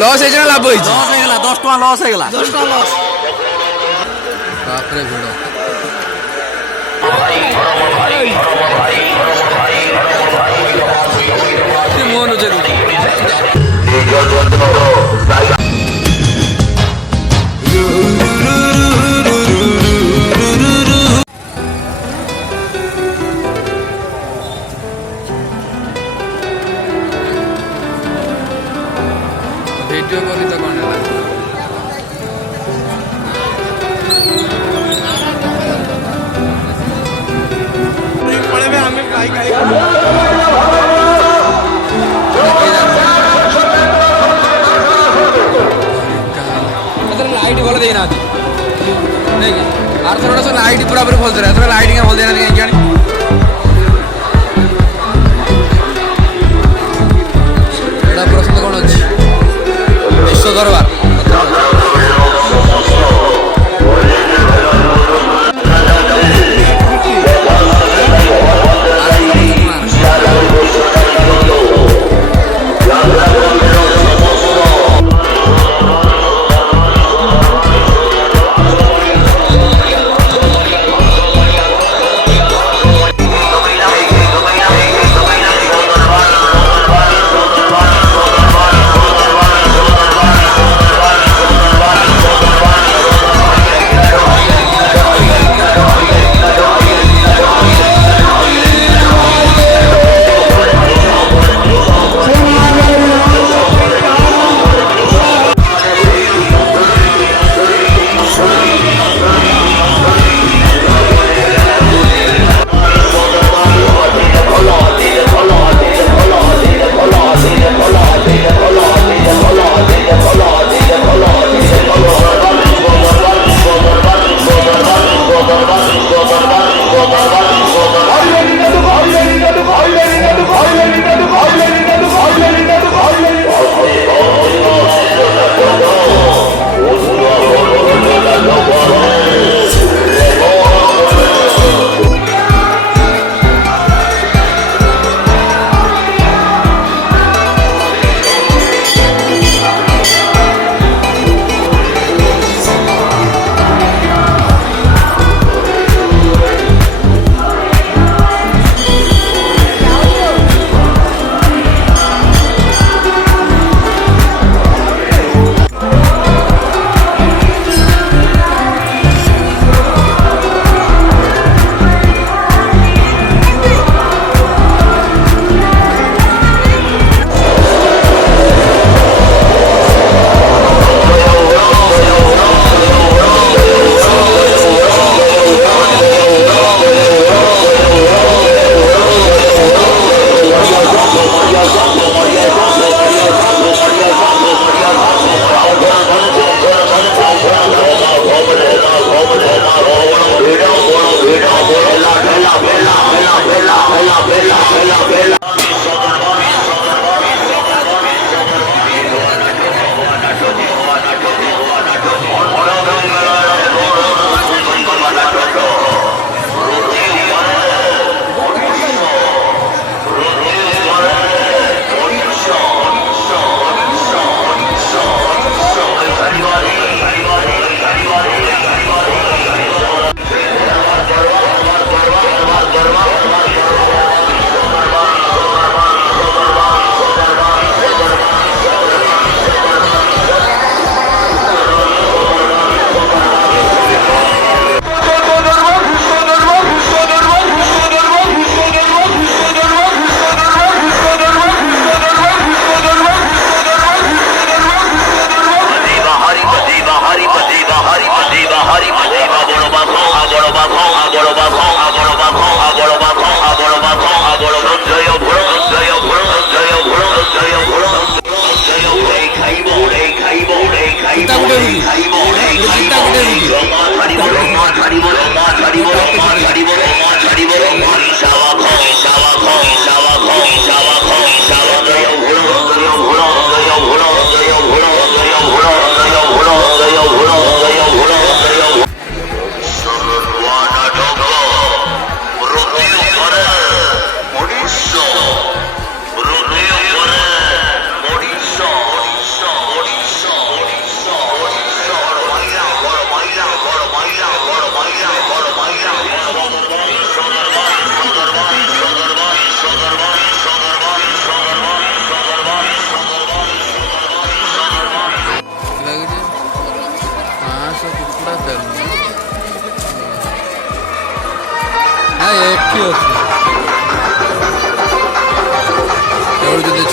Loss হয়েছে না লাভ হয়েছে? লস হয়ে গেল, 10 টাকা লস হয়ে গেল। 10 টাকা লস। বাপরে ভিড়। মন হচ্ছে ভিডিও করি তো কোন लाइट बोल देना नहीं और थोड़ा सा लाइट पूरा पूरी खोलते रहे थोड़ा लाइट बोल देना क्या प्रश्न कौन अच्छी विश्व दरबार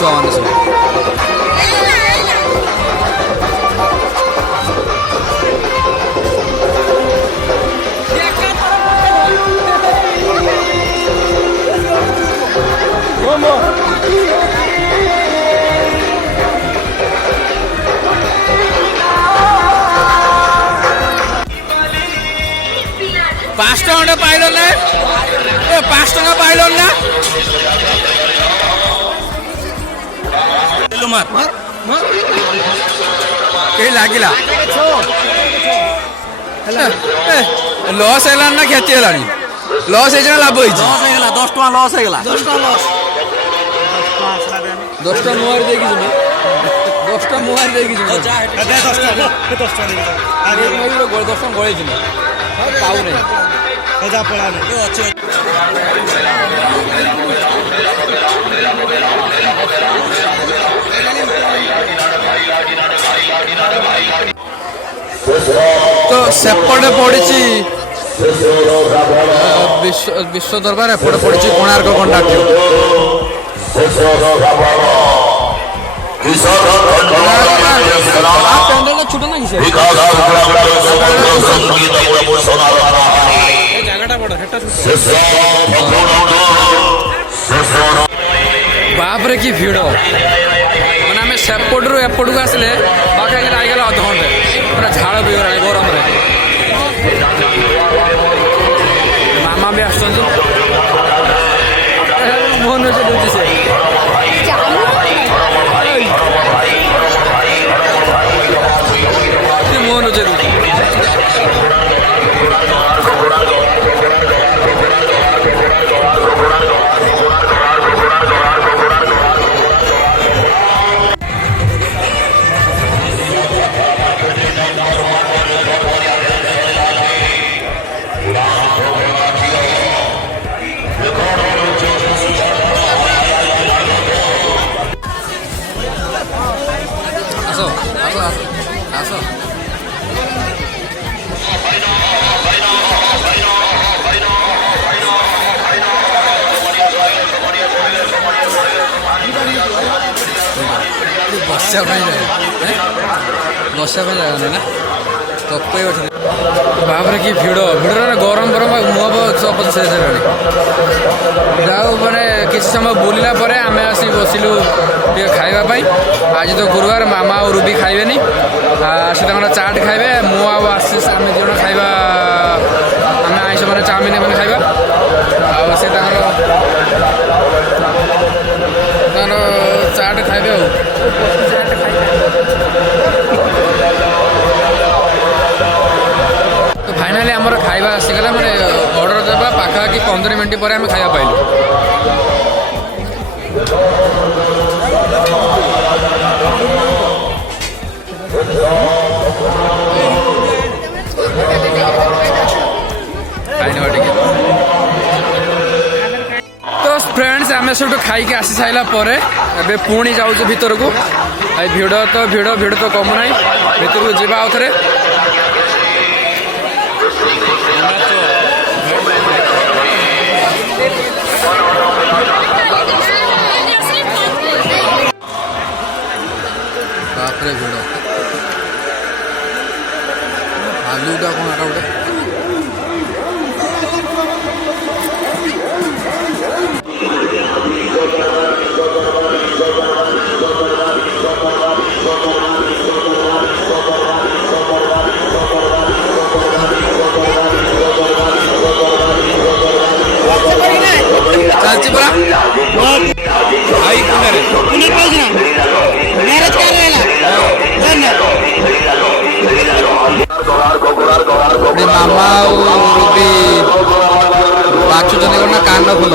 ଛୁଆମାନେ ସବୁ। पाँच टଙ୍କା पाइल ना ए 5 टଙ୍କା पाइल ना कहीं लागिला लॉस है ना क्षति है लॉस है लाभ हो 10 ଟଙ୍କା ଲସ୍ ହେଇଗଲା 10 ଟଙ୍କା ମୁହଁରେ ଦେଇକି ଯିବି 10 ଟଙ୍କା ମୁହଁରେ ଦେଇକି ଯିବି 10 ଟଙ୍କା ଗଳେଇ ଯିବି ପାଉ ନାହିଁ तो सेपटे पड़ी विश्व दरबार एपटे पड़ी कोणार्क गंडाट्य छोटा ना बापरे कि भिड़ मैंने आम सेपट रू एपट को आसले पाखे आईगला अधघंटे पूरा झाड़ भी गरम मामा भी आस मोहन से मोहन से बसा जागा ना तपे बाबरे कि भिड़ भिड़ गरम गरम मुह सब से जाऊ मैंने किसी समय बुलला आम आसी बसिलु खावाई आज तो गुरुवार मामा और रूबी खाइबेनी से चाट खाइबे मु आशीष आम दिज खाइबा आम आईस मैंने चाउमिन मैंने खाइबा से चाट खाइबे तो फाइनाली आमर खाइबा आसीगला मैंने ऑर्डर देवा पाखापाखि 15 मिनट पर आम खाइबा पाइलु तो फ्रेंड्स आम सब खाई आसी सारा पर पुणी जाऊँ भीतर को भिड़ तो भिड़ तो कम ना भीतर को जावा आउ थे बापरे भिड़ आलूटा कौन आटा गोटे मामा रूबी बाछुचंदी ना कान फुल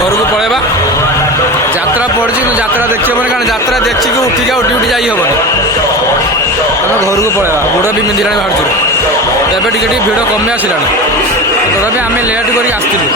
ଘରକୁ ପଳେଇବା। ଯାତ୍ରା ପଡ଼ିଛି କିନ୍ତୁ ଯାତ୍ରା ଦେଖି ହେବନି, କାରଣ ଯାତ୍ରା ଦେଖିକି ଉଠିକି ଆଉ ଡ୍ୟୁଟି ଯାଇ ହେବନି। ଆମେ ଘରକୁ ପଳେଇବା। ଗୋଡ଼ ବି ବିନ୍ଧିଲାଣି ବାହାରୁଛୁ। ଏବେ ଟିକେ ଟିକେ ଭିଡ଼ କମି ଆସିଲାଣି, ତଥାପି ଆମେ ଲେଟ୍ କରିକି ଆସିଥିଲୁ।